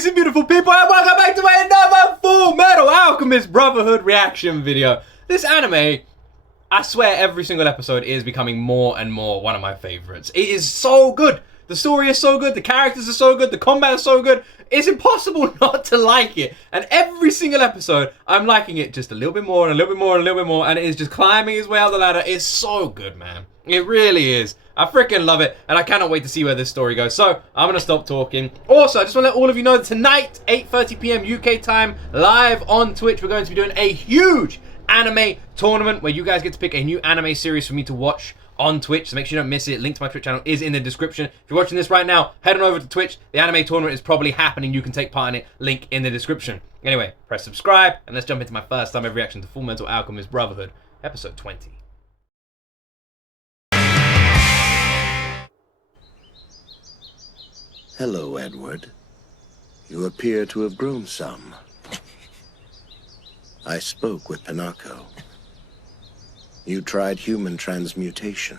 decent, beautiful people, and welcome back to another Full Metal Alchemist Brotherhood reaction video. This anime, I swear every single episode is becoming more and more one of my favorites. It is so good. The story is so good, the characters are so good, the combat is so good. It's impossible not to like it. And every single episode, I'm liking it just a little bit more and a little bit more and a little bit more. And it is just climbing its way out the ladder. It's so good, man. It really is. I freaking love it. And I cannot wait to see where this story goes. So, I'm going to stop talking. Also, I just want to let all of you know that tonight, 8:30 p.m. UK time, live on Twitch, we're going to be doing a huge anime tournament where you guys get to pick a new anime series for me to watch on Twitch, so make sure you don't miss it. Link to my Twitch channel is in the description. If you're watching this right now, head on over to Twitch. The anime tournament is probably happening. You can take part in it. Link in the description. Anyway, press subscribe, and let's jump into my first time ever reaction to Full Metal Alchemist Brotherhood, episode 20. Hello, Edward. You appear to have grown some. I spoke with Pinocchio. You tried human transmutation.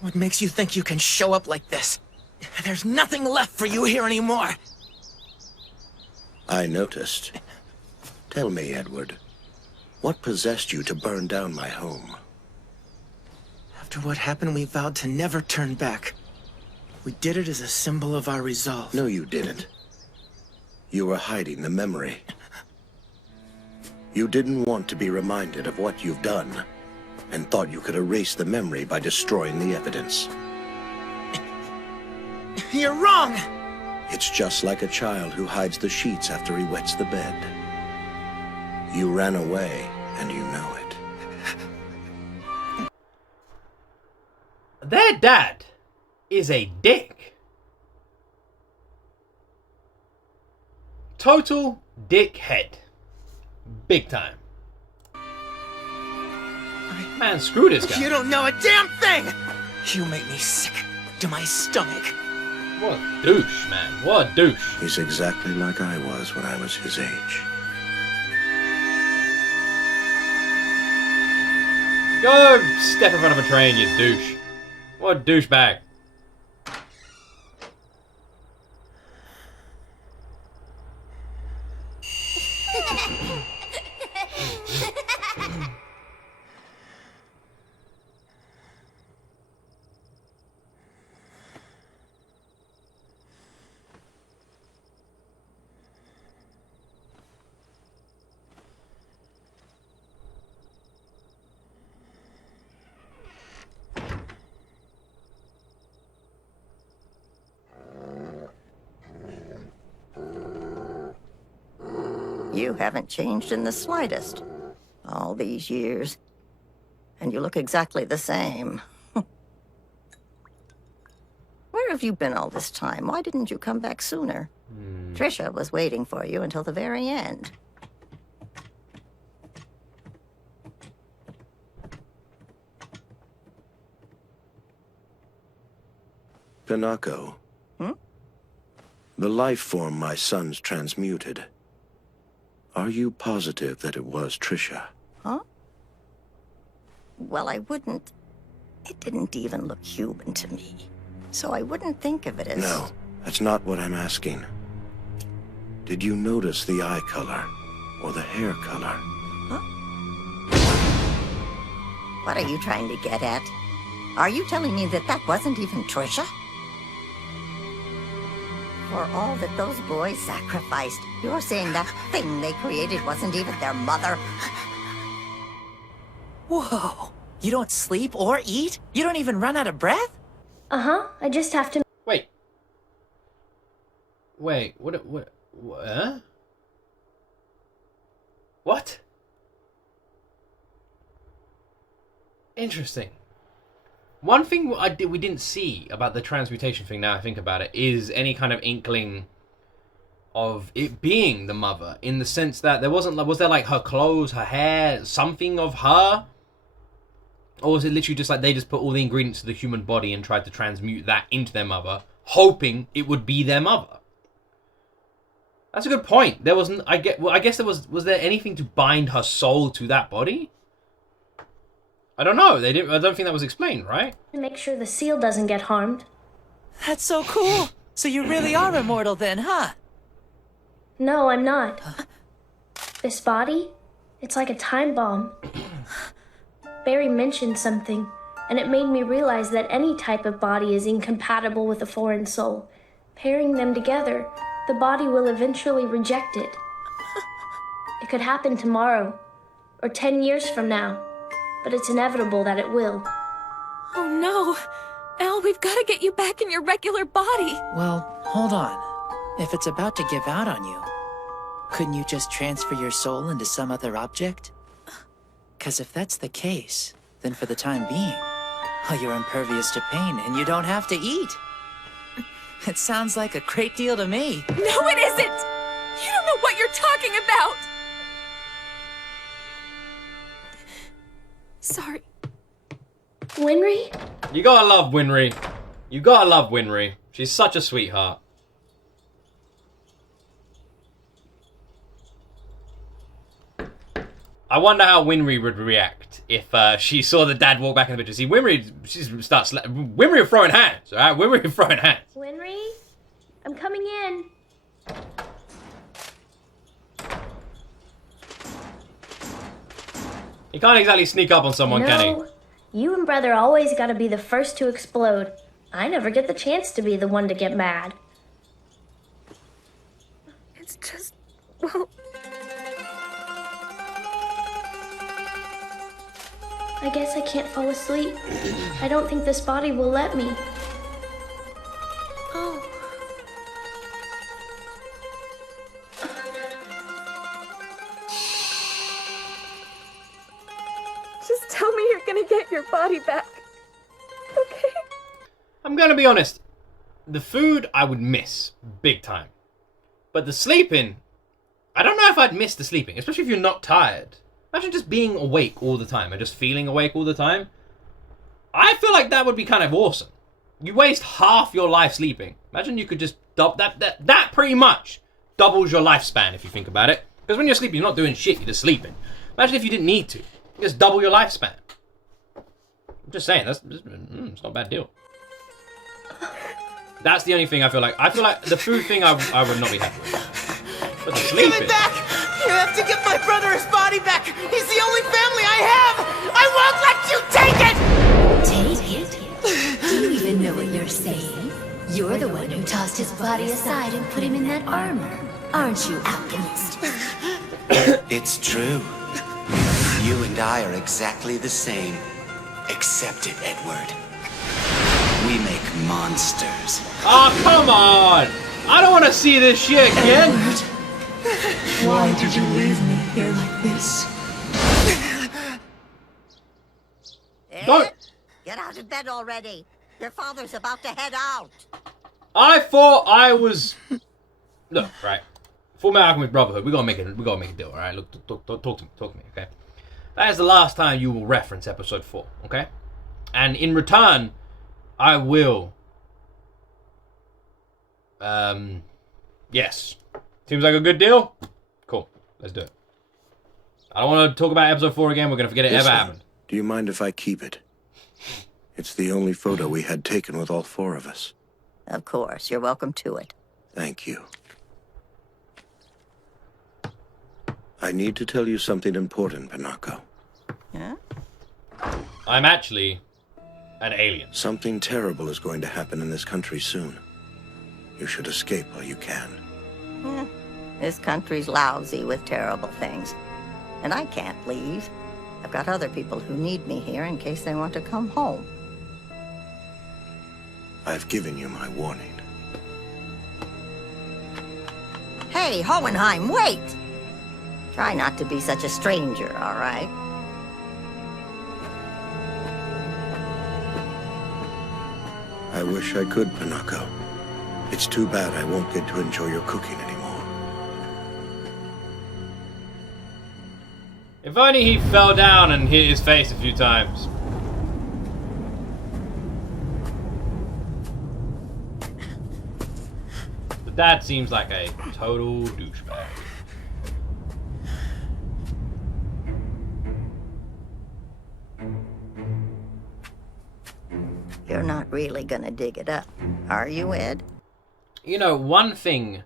What makes you think you can show up like this? There's nothing left for you here anymore. I noticed. Tell me, Edward, what possessed you to burn down my home? After what happened, we vowed to never turn back. We did it as a symbol of our resolve. No, you didn't. You were hiding the memory. You didn't want to be reminded of what you've done, and thought you could erase the memory by destroying the evidence. You're wrong! It's just like a child who hides the sheets after he wets the bed. You ran away, and you know it. Their dad is a dick. Total dickhead. Big time. Man, screw this guy. You don't know a damn thing! You make me sick to my stomach. What a douche, man. What a douche. He's exactly like I was when I was his age. Go step in front of a train, you douche. What a douchebag. You haven't changed in the slightest. All these years. And you look exactly the same. Where have you been all this time? Why didn't you come back sooner? Trisha was waiting for you until the very end. Pinocchio. The life form my sons transmuted. Are you positive that it was Trisha? Huh? Well, I wouldn't. It didn't even look human to me. So I wouldn't think of it as... No, that's not what I'm asking. Did you notice the eye color or the hair color? Huh? What are you trying to get at? Are you telling me that that wasn't even Trisha? For all that those boys sacrificed, you're saying that thing they created wasn't even their mother? Whoa. You don't sleep or eat? You don't even run out of breath? Uh-huh. I just have to... Wait, what, huh? What? Interesting. One thing we didn't see about the transmutation thing, now I think about it, is any kind of inkling of it being the mother, in the sense that there wasn't, was there like her clothes, her hair, something of her? Or was it literally just like they just put all the ingredients of the human body and tried to transmute that into their mother, hoping it would be their mother? That's a good point. There wasn't, I guess there was there anything to bind her soul to that body? I don't know. They didn't. I don't think that was explained, right? to make sure the seal doesn't get harmed. That's so cool. So you really are immortal then, huh? No, I'm not. This body, it's like a time bomb. Barry mentioned something, and it made me realize that any type of body is incompatible with a foreign soul. Pairing them together, the body will eventually reject it. It could happen tomorrow, or 10 years from now, but it's inevitable that it will. Oh no! Al, we've got to get you back in your regular body! Well, hold on. If it's about to give out on you, couldn't you just transfer your soul into some other object? 'Cause if that's the case, then for the time being, you're impervious to pain and you don't have to eat. It sounds like a great deal to me. No, it isn't! You don't know what you're talking about! Sorry. Winry? You gotta love Winry. You gotta love Winry. She's such a sweetheart. I wonder how Winry would react if she saw the dad walk back in the picture. See, Winry, she starts... Winry throwing hands, alright? Winry throwing hands. Winry? I'm coming in. He can't exactly sneak up on someone, can he? No, you and brother always gotta be the first to explode. I never get the chance to be the one to get mad. It's just... well... I guess I can't fall asleep. I don't think this body will let me. Oh... Just tell me you're gonna get your body back. Okay? I'm gonna be honest. The food I would miss big time. But the sleeping, I don't know if I'd miss the sleeping, especially if you're not tired. Imagine just being awake all the time and just feeling awake all the time. I feel like that would be kind of awesome. You waste half your life sleeping. Imagine you could just double that pretty much doubles your lifespan if you think about it. Because when you're sleeping, you're not doing shit, you're just sleeping. Imagine if you didn't need to. You just double your lifespan. I'm just saying, it's not a bad deal. That's the only thing I feel like the food thing I would not be happy with. But the sleeping. Give it back! You have to give my brother his body back! He's the only family I have! I won't let you take it! Take it? Do you even know what you're saying? You're the one who tossed his body aside and put him in that armor. Aren't you, alchemist? It's true. You and I are exactly the same. Accept it, Edward. We make monsters. Oh, come on! I don't want to see this shit again! Edward, why did you leave me here like this? Don't... Get out of bed already. Your father's about to head out. I thought I was... Look, right. FMAB Alchemist Brotherhood, we gotta make a deal, alright? Look, talk to me, okay? That is the last time you will reference episode 4, okay? And in return, I will... Yes. Seems like a good deal? Cool. Let's do it. I don't want to talk about episode 4 again. We're going to forget it ever happened. Do you mind if I keep it? It's the only photo we had taken with all 4 of us. Of course, you're welcome to it. Thank you. I need to tell you something important, Pinocchio. Yeah? I'm actually an alien. Something terrible is going to happen in this country soon. You should escape while you can. This country's lousy with terrible things. And I can't leave. I've got other people who need me here in case they want to come home. I've given you my warning. Hey, Hohenheim, wait! Try not to be such a stranger, all right? I wish I could, Pinocchio. It's too bad I won't get to enjoy your cooking anymore. If only he fell down and hit his face a few times. The dad seems like a total douchebag. You're not really gonna dig it up, are you, Ed? you know, one thing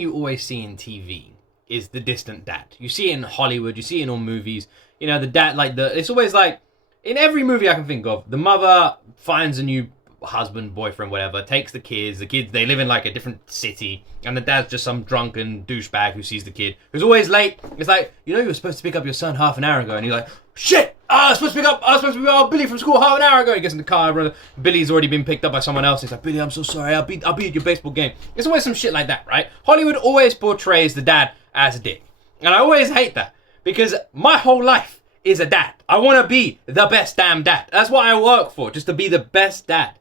you always see in TV is the distant dad. You see it in Hollywood, you see it in all movies. You know, the dad, like, it's always like, in every movie I can think of, the mother finds a new husband, boyfriend, whatever, takes the kids, they live in like a different city, and the dad's just some drunken douchebag who sees the kid, who's always late. It's like, you know, you were supposed to pick up your son half an hour ago, and you're like, shit! I was supposed to pick up Billy from school half an hour ago. He gets in the car, Billy's already been picked up by someone else. He's like, Billy, I'm so sorry, I'll be at your baseball game. It's always some shit like that, right? Hollywood always portrays the dad as a dick. And I always hate that, because my whole life is a dad. I want to be the best damn dad. That's what I work for, just to be the best dad.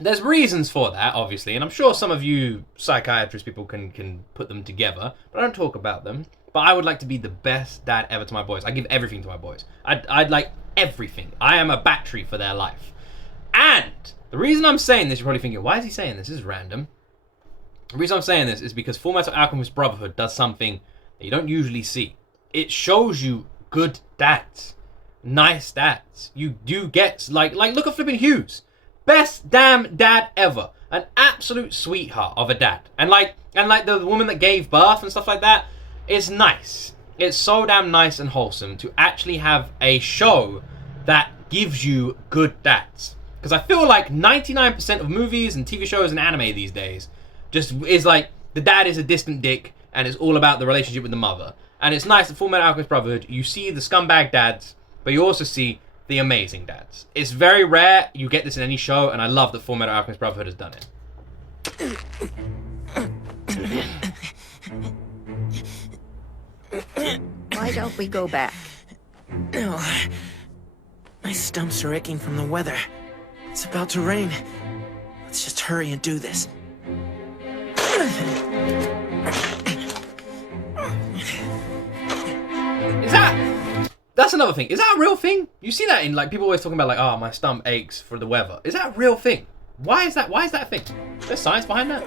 There's reasons for that, obviously, and I'm sure some of you psychiatrist people can put them together, but I don't talk about them. But I would like to be the best dad ever to my boys. I give everything to my boys. I'd like everything. I am a battery for their life. And the reason I'm saying this, you're probably thinking, why is he saying this? This is random. The reason I'm saying this is because FULLMETAL ALCHEMIST BROTHERHOOD does something that you don't usually see. It shows you good dads. Nice dads. You do get, like look at flipping Hughes. Best damn dad ever. An absolute sweetheart of a dad. And like the woman that gave birth and stuff like that, it's nice. It's so damn nice and wholesome to actually have a show that gives you good dads. Because I feel like 99% of movies and TV shows and anime these days just is like, the dad is a distant dick and it's all about the relationship with the mother. And it's nice that FULLMETAL ALCHEMIST BROTHERHOOD, you see the scumbag dads, but you also see the amazing dads. It's very rare you get this in any show, and I love that FULLMETAL ALCHEMIST BROTHERHOOD has done it. Why don't we go back? No. My stumps are aching from the weather. It's about to rain. Let's just hurry and do this. That's another thing. Is that a real thing? You see that in, like, people always talking about, like, oh, my stump aches for the weather. Is that a real thing? Why is that a thing? There's science behind that?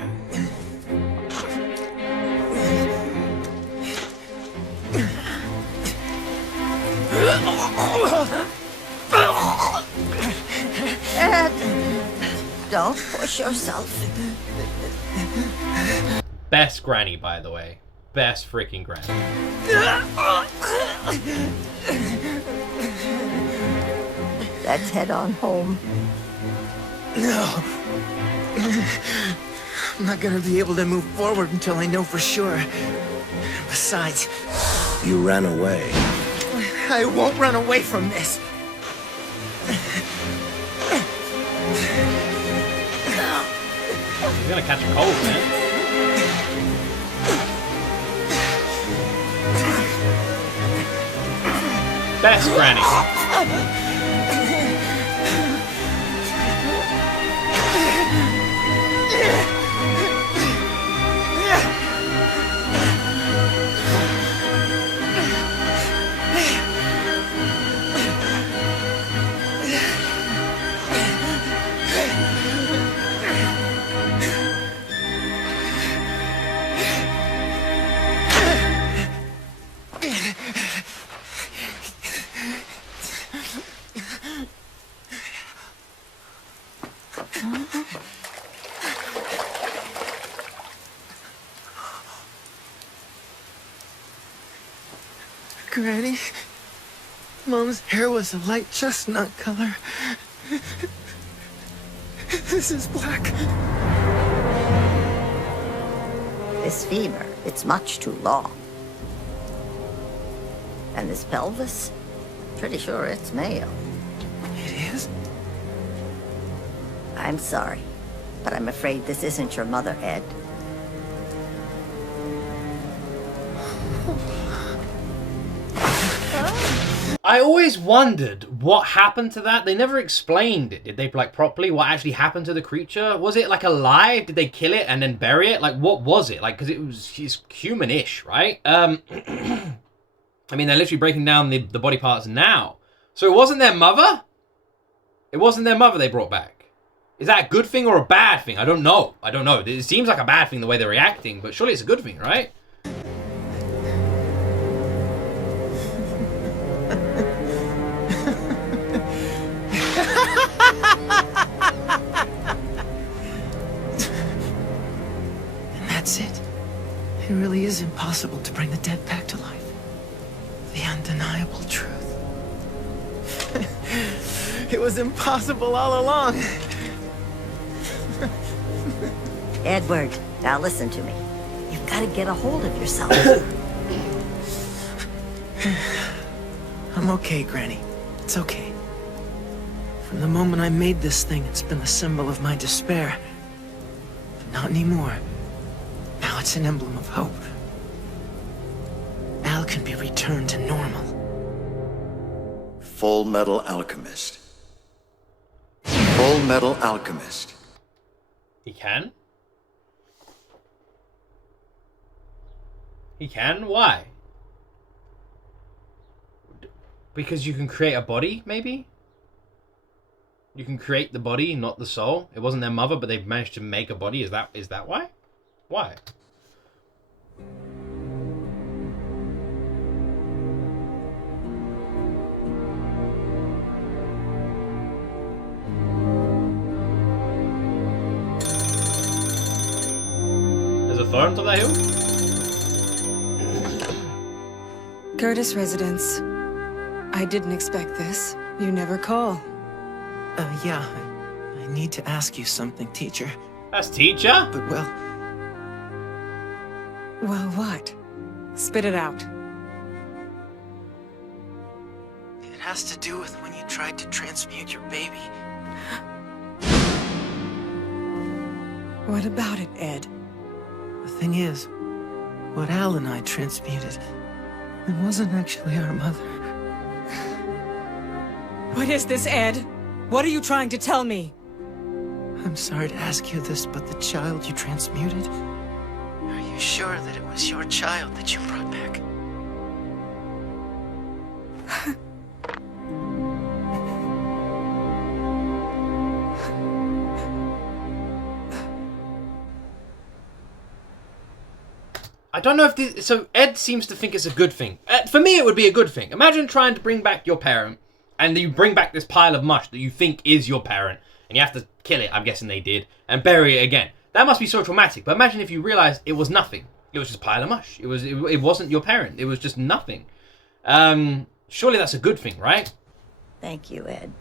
Ed, don't push yourself. Best granny, by the way. Best freaking granny. Let's head on home. No. I'm not gonna be able to move forward until I know for sure. Besides, You ran away. I won't run away from this. You're gonna catch a cold, man. Best granny. Granny, Mom's hair was a light chestnut color. This is black. This fever, it's much too long. And this pelvis, pretty sure it's male. It is? I'm sorry, but I'm afraid this isn't your mother, Ed. I always wondered what happened to that. They never explained it. Did they, like, properly what actually happened to the creature? Was it, like, alive? Did they kill it and then bury it? Like, what was it? Like, because it's human-ish, right? I mean, they're literally breaking down the body parts now. So it wasn't their mother? It wasn't their mother they brought back. Is that a good thing or a bad thing? I don't know. It seems like a bad thing the way they're reacting, but surely it's a good thing, right? It really is impossible to bring the dead back to life. The undeniable truth. It was impossible all along. Edward, now listen to me. You've got to get a hold of yourself. I'm okay, Granny. It's okay. From the moment I made this thing, it's been the symbol of my despair. But not anymore. Now it's an emblem of hope. Al can be returned to normal. Full Metal Alchemist. Full Metal Alchemist. He can? He can? Why? Because you can create a body, maybe? You can create the body, not the soul. It wasn't their mother, but they've managed to make a body. Is that why? Why? There's a thorn on top of that hill? Curtis residence. I didn't expect this. You never call. Yeah, I need to ask you something, teacher. That's teacher? But, well... Well, what? Spit it out. It has to do with when you tried to transmute your baby. What about it, Ed? The thing is, what Al and I transmuted, it wasn't actually our mother. What is this, Ed? What are you trying to tell me? I'm sorry to ask you this, but the child you transmuted, are you sure that it was your child that you brought back? I don't know if this... So Ed seems to think it's a good thing. For me, it would be a good thing. Imagine trying to bring back your parent, and you bring back this pile of mush that you think is your parent, and you have to kill it, I'm guessing they did, and bury it again. That must be so traumatic. But imagine if you realized it was nothing. It was just a pile of mush. It wasn't your parent. It was just nothing. Surely that's a good thing, right? Thank you, Ed.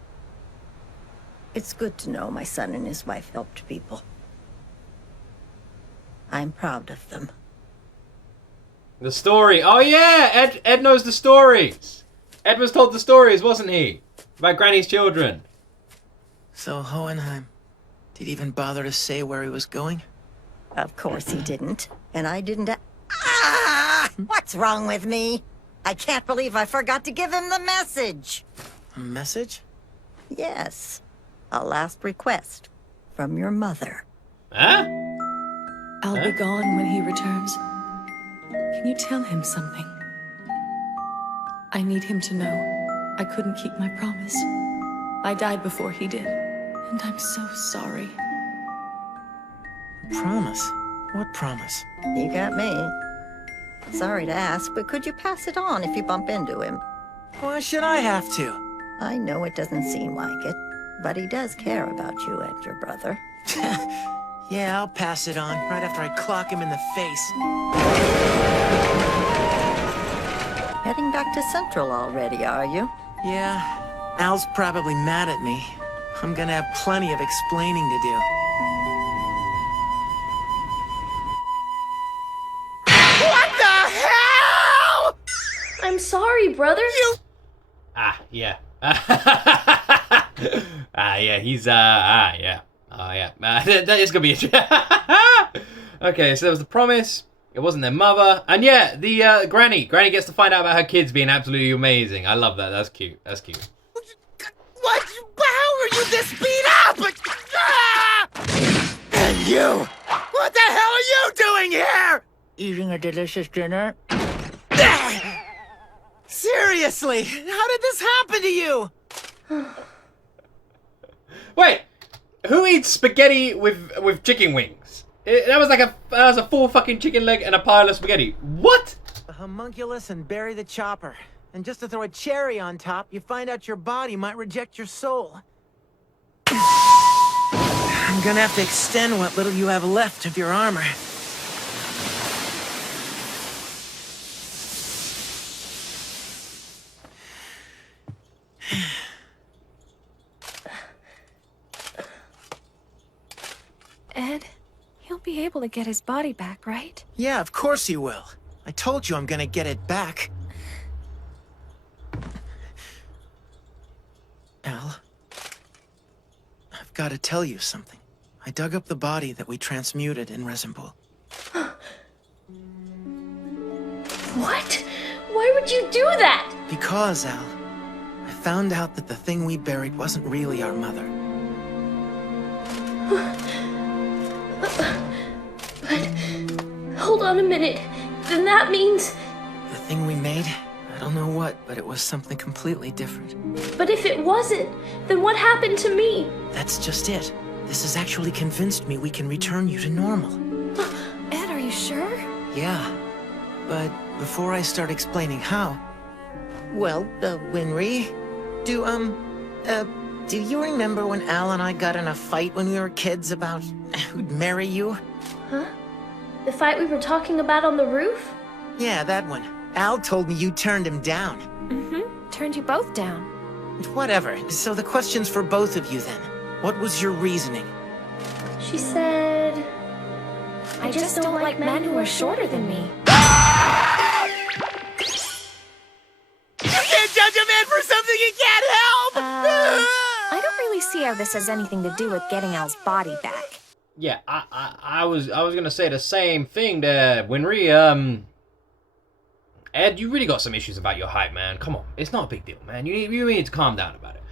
It's good to know my son and his wife helped people. I'm proud of them. The story. Oh yeah, Ed knows the stories. Ed was told the stories, wasn't he? About Granny's children. So Hohenheim, did he even bother to say where he was going? Of course he didn't. And I didn't... What's wrong with me? I can't believe I forgot to give him the message. A message? Yes. A last request from your mother. Huh? I'll be gone when he returns. Can you tell him something? I need him to know I couldn't keep my promise. I died before he did, and I'm so sorry. Promise? What promise? You got me. Sorry to ask, but could you pass it on if you bump into him? Why should I have to? I know it doesn't seem like it, but he does care about you and your brother. Yeah, I'll pass it on, right after I clock him in the face. Heading back to Central already, are you? Yeah, Al's probably mad at me. I'm gonna have plenty of explaining to do. What the hell? I'm sorry, brother. Yeah. Yeah, he's, yeah. Yeah. That is gonna be it. Okay, so there was the promise. It wasn't their mother. And yeah, the Granny. Granny gets to find out about her kids being absolutely amazing. I love that. That's cute. That's cute. What? How are you this beat up? And you! What the hell are you doing here? Eating a delicious dinner. Seriously, how did this happen to you? Wait, who eats spaghetti with chicken wings? That was a full fucking chicken leg and a pile of spaghetti. What? A homunculus and bury the chopper. And just to throw a cherry on top, you find out your body might reject your soul. I'm gonna have to extend what little you have left of your armor. Ed, he'll be able to get his body back, right? Yeah, of course he will. I told you I'm gonna get it back. Al, I've got to tell you something. I dug up the body that we transmuted in Resin Pool. What? Why would you do that? Because, Al, I found out that the thing we buried wasn't really our mother. But, hold on a minute. Then that means... The thing we made? I don't know what, but it was something completely different. But if it wasn't, then what happened to me? That's just it. This has actually convinced me we can return you to normal. Ed, are you sure? Yeah, but before I start explaining how... Well, Winry, do you remember when Al and I got in a fight when we were kids about who'd marry you? Huh? The fight we were talking about on the roof? Yeah, that one. Al told me you turned him down. Mm-hmm. Turned you both down. Whatever. So the question's for both of you then. What was your reasoning? She said... I just don't like men who are shorter than me. You can't judge a man for something he can't help! I don't really see how this has anything to do with getting Al's body back. Yeah, I was gonna say the same thing there, Winry. Ed, you really got some issues about your height, man. Come on, it's not a big deal, man. You need to calm down about it.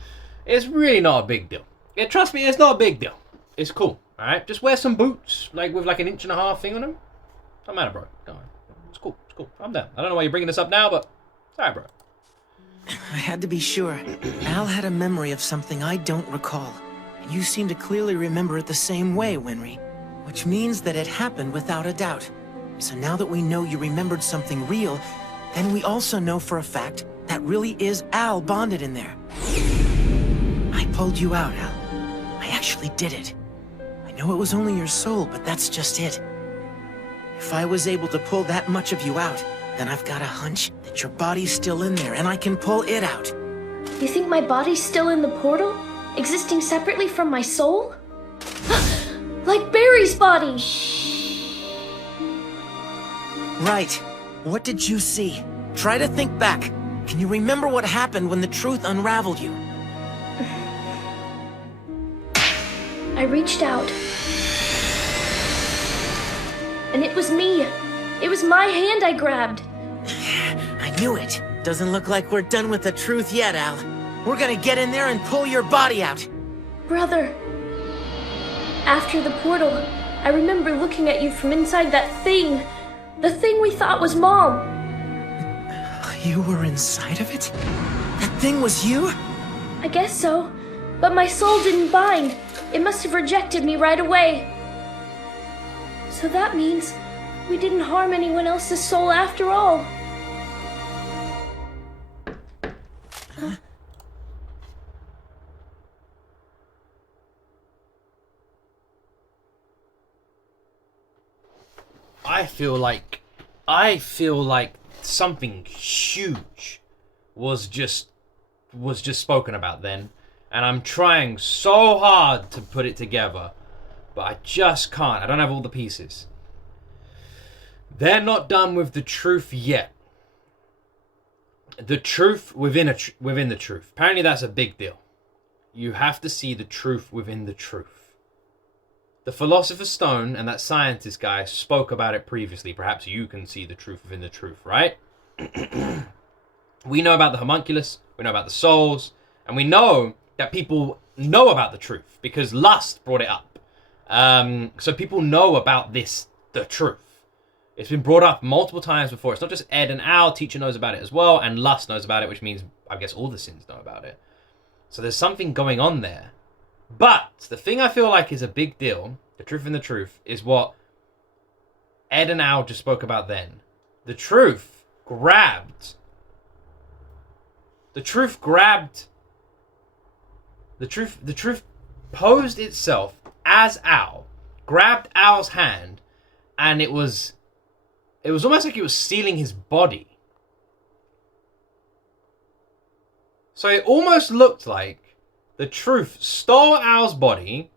It's really not a big deal. Yeah, trust me, it's not a big deal. It's cool, alright? Just wear some boots, like with like an 1.5 inch thing on them. Don't matter, bro. Go on. It's cool, it's cool. Calm down. I don't know why you're bringing this up now, but it's alright, bro. I had to be sure. Al had a memory of something I don't recall. And you seem to clearly remember it the same way, Winry. Which means that it happened without a doubt. So now that we know you remembered something real, then we also know for a fact that really is Al bonded in there. I pulled you out, Al. I actually did it. I know it was only your soul, but that's just it. If I was able to pull that much of you out, then I've got a hunch that your body's still in there and I can pull it out. You think my body's still in the portal? Existing separately from my soul? Like Barry's body! Right. What did you see? Try to think back. Can you remember what happened when the truth unraveled you? I reached out. And it was me. It was my hand I grabbed. I knew it. Doesn't look like we're done with the truth yet, Al. We're gonna get in there and pull your body out. Brother. After the portal, I remember looking at you from inside that thing. The thing we thought was Mom. You were inside of it? That thing was you? I guess so. But my soul didn't bind. It must have rejected me right away. So that means we didn't harm anyone else's soul after all. Huh? I feel like something huge was just spoken about then, and I'm trying so hard to put it together, but I just can't. I don't have all the pieces. They're not done with the truth yet. The truth within the truth. Apparently that's a big deal. You have to see the truth within the truth. The Philosopher's Stone and that scientist guy spoke about it previously. Perhaps you can see the truth within the truth, right? We know about the homunculus, we know about the souls, and we know that people know about the truth because Lust brought it up. So people know about this, the truth. It's been brought up multiple times before. It's not just Ed and Al. Teacher knows about it as well, and Lust knows about it, which means, I guess, all the Sins know about it. So there's something going on there. But the thing I feel like is a big deal, the truth and the truth, is what Ed and Al just spoke about then. The truth grabbed. The truth posed itself as Al, grabbed Al's hand, and it was almost like it was stealing his body. So it almost looked like the truth stole Al's body,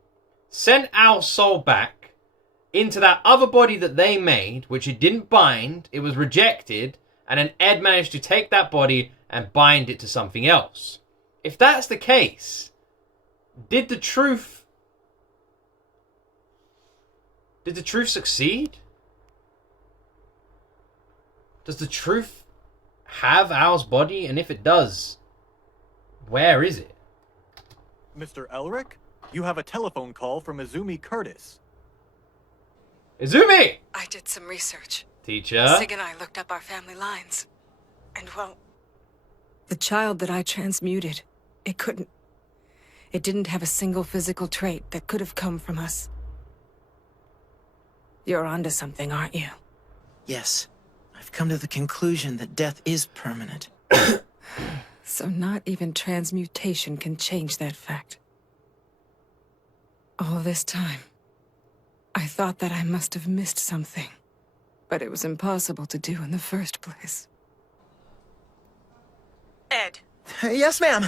sent Al's soul back, into that other body that they made, which it didn't bind, it was rejected, and then Ed managed to take that body and bind it to something else. If that's the case, did the truth succeed? Does the truth have Al's body? And if it does, where is it? Mr. Elric, you have a telephone call from Izumi Curtis. Izumi! I did some research. Teacher. Sig and I looked up our family lines. And well, the child that I transmuted, it didn't have a single physical trait that could have come from us. You're onto something, aren't you? Yes. I've come to the conclusion that death is permanent. So not even transmutation can change that fact. All this time, I thought that I must have missed something. But it was impossible to do in the first place. Ed. Yes, ma'am.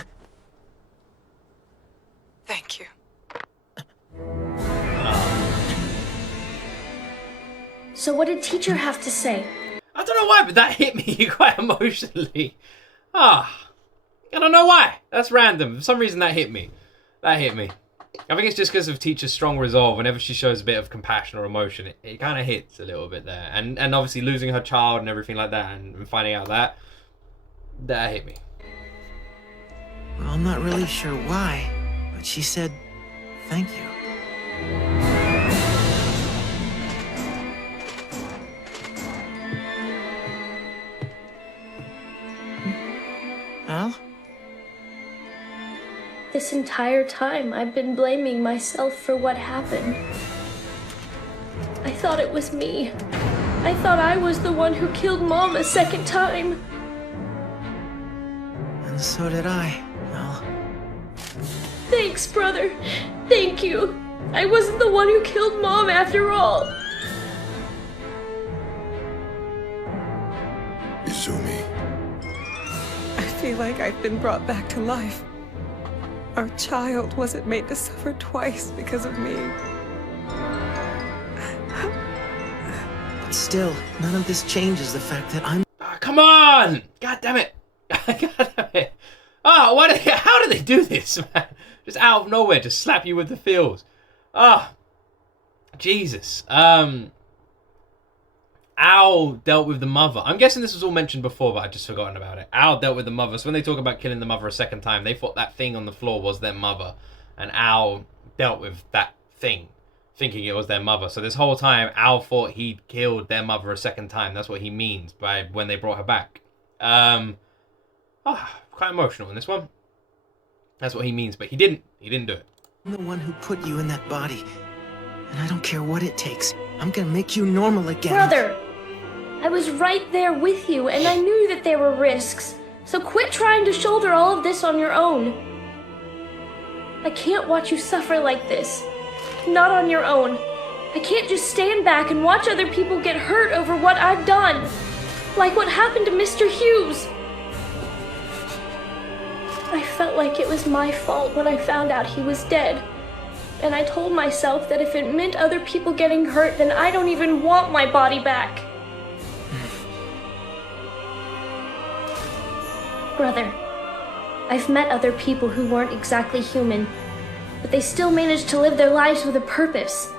Thank you. So what did teacher have to say? I don't know why, but that hit me quite emotionally. I don't know why. That's random. For some reason, that hit me. I think it's just because of teacher's strong resolve. Whenever she shows a bit of compassion or emotion, it kind of hits a little bit there. And obviously losing her child and everything like that, and finding out that hit me. Well, I'm not really sure why, but she said, thank you. Al? This entire time, I've been blaming myself for what happened. I thought it was me. I thought I was the one who killed Mom a second time. And so did I, Al. Thanks, brother. Thank you. I wasn't the one who killed Mom after all. Izumi. I feel like I've been brought back to life. Our child wasn't made to suffer twice because of me. But still, none of this changes the fact that I'm... Oh, come on! God damn it! God damn it! Oh, how do they do this, man? Just out of nowhere, just slap you with the feels. Jesus. Al dealt with the mother. I'm guessing this was all mentioned before, but I've just forgotten about it. Al dealt with the mother. So when they talk about killing the mother a second time, they thought that thing on the floor was their mother. And Al dealt with that thing, thinking it was their mother. So this whole time, Al thought he'd killed their mother a second time. That's what he means by when they brought her back. Quite emotional in this one. That's what he means, but he didn't. He didn't do it. I'm the one who put you in that body. And I don't care what it takes. I'm gonna make you normal again. Brother, I was right there with you, and I knew that there were risks. So quit trying to shoulder all of this on your own. I can't watch you suffer like this. Not on your own. I can't just stand back and watch other people get hurt over what I've done. Like what happened to Mr. Hughes. I felt like it was my fault when I found out he was dead. And I told myself that if it meant other people getting hurt, then I don't even want my body back. Brother, I've met other people who weren't exactly human, but they still managed to live their lives with a purpose.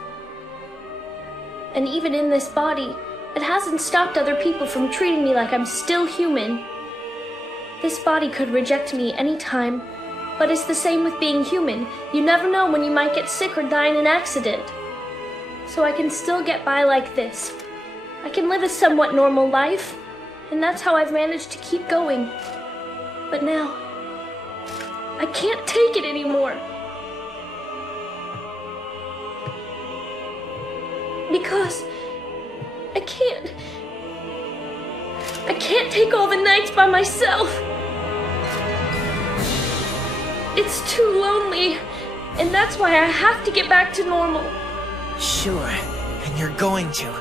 And even in this body, it hasn't stopped other people from treating me like I'm still human. This body could reject me anytime, but it's the same with being human. You never know when you might get sick or die in an accident. So I can still get by like this. I can live a somewhat normal life, and that's how I've managed to keep going. But now, I can't take it anymore. Because I can't take all the nights by myself. It's too lonely, and that's why I have to get back to normal. Sure, and you're going to.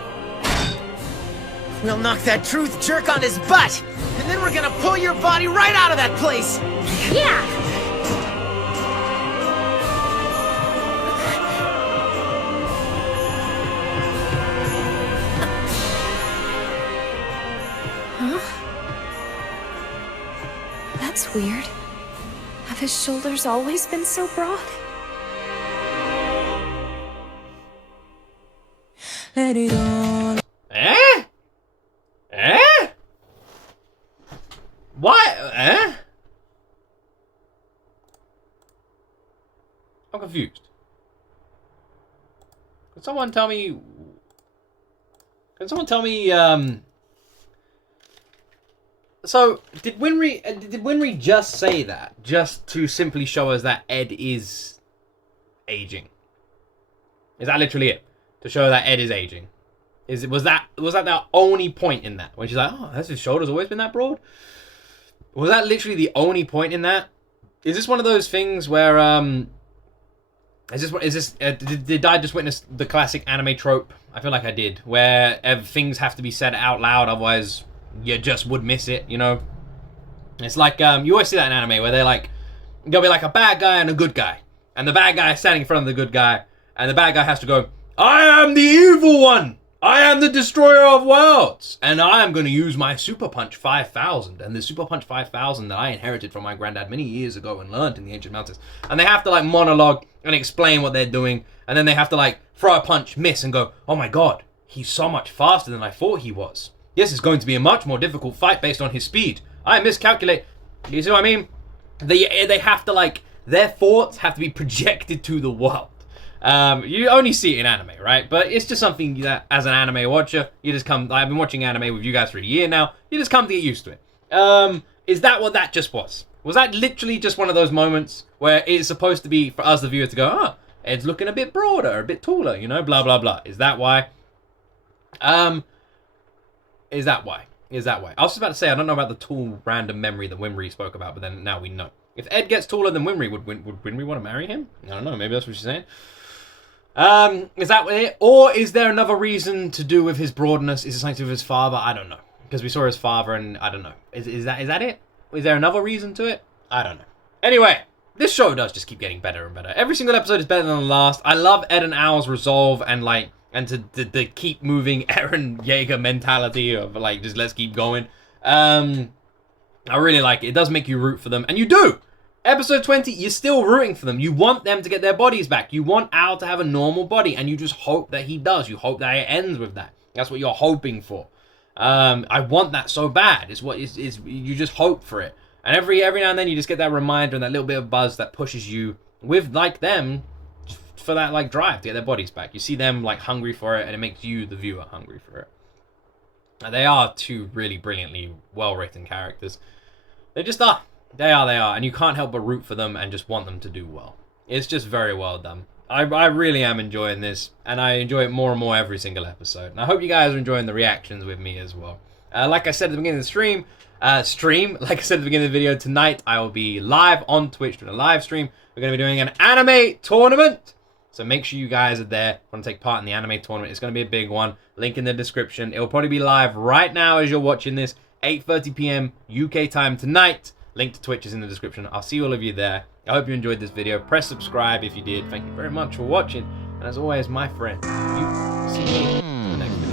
We'll knock that truth jerk on his butt, and then we're gonna pull your body right out of that place! Yeah! That's weird. Have his shoulders always been so broad? Let it all. Eh? Eh? Why? Eh? I'm confused. Can someone tell me? So did Winry just say that just to simply show us that Ed is aging? Is that literally it? To show that Ed is aging? Was that the only point in that? When she's like, oh, has his shoulders always been that broad? Was that literally the only point in that? Is this one of those things where did I just witness the classic anime trope? I feel like I did, where things have to be said out loud, otherwise you just would miss it, you know? It's like, you always see that in anime, where they're like, there'll be like a bad guy and a good guy, and the bad guy is standing in front of the good guy, and the bad guy has to go, I am the evil one! I am the destroyer of worlds, and I am going to use my Super Punch 5000, and the Super Punch 5000 that I inherited from my granddad many years ago and learned in the Ancient Mountains. And they have to like monologue and explain what they're doing, and then they have to like throw a punch, miss, and go, oh my god, he's so much faster than I thought he was. This is going to be a much more difficult fight based on his speed. I miscalculate. You see what I mean? They have to like, their thoughts have to be projected to the world. You only see it in anime, right? But it's just something that, as an anime watcher, you just come... I've been watching anime with you guys for a year now. You just come to get used to it. Is that what that just was? Was that literally just one of those moments where it's supposed to be for us, the viewer, to go, oh, Ed's looking a bit broader, a bit taller, you know, blah, blah, blah. Is that why? Is that why? I was just about to say, I don't know about the tall random memory that Winry spoke about, but then now we know. If Ed gets taller than Winry, would Winry want to marry him? I don't know, maybe that's what she's saying. Is that it? Or is there another reason to do with his broadness? Is it something to do with his father? I don't know. Because we saw his father and I don't know. Is that it? Is there another reason to it? I don't know. Anyway, this show does just keep getting better and better. Every single episode is better than the last. I love Ed and Al's resolve and like, and to keep moving Eren Yeager mentality of like, just let's keep going. I really like it. It does make you root for them. And you do! Episode 20, you're still rooting for them. You want them to get their bodies back. You want Al to have a normal body, and you just hope that he does. You hope that it ends with that. That's what you're hoping for. I want that so bad. It's what is you just hope for it. And every now and then you just get that reminder and that little bit of buzz that pushes you with like them for that like drive to get their bodies back. You see them like hungry for it, and it makes you, the viewer, hungry for it. And they are two really brilliantly well-written characters. They just are. They are, and you can't help but root for them and just want them to do well. It's just very well done. I really am enjoying this, and I enjoy it more and more every single episode. And I hope you guys are enjoying the reactions with me as well. Like I said at the beginning of the stream, like I said at the beginning of the video, tonight I will be live on Twitch doing a live stream. We're going to be doing an anime tournament. So make sure you guys are there. Want to take part in the anime tournament. It's going to be a big one. Link in the description. It will probably be live right now as you're watching this. 8:30 p.m. UK time tonight. Link to Twitch is in the description. I'll see all of you there. I hope you enjoyed this video. Press subscribe if you did. Thank you very much for watching. And as always, my friend, you see me in the next video.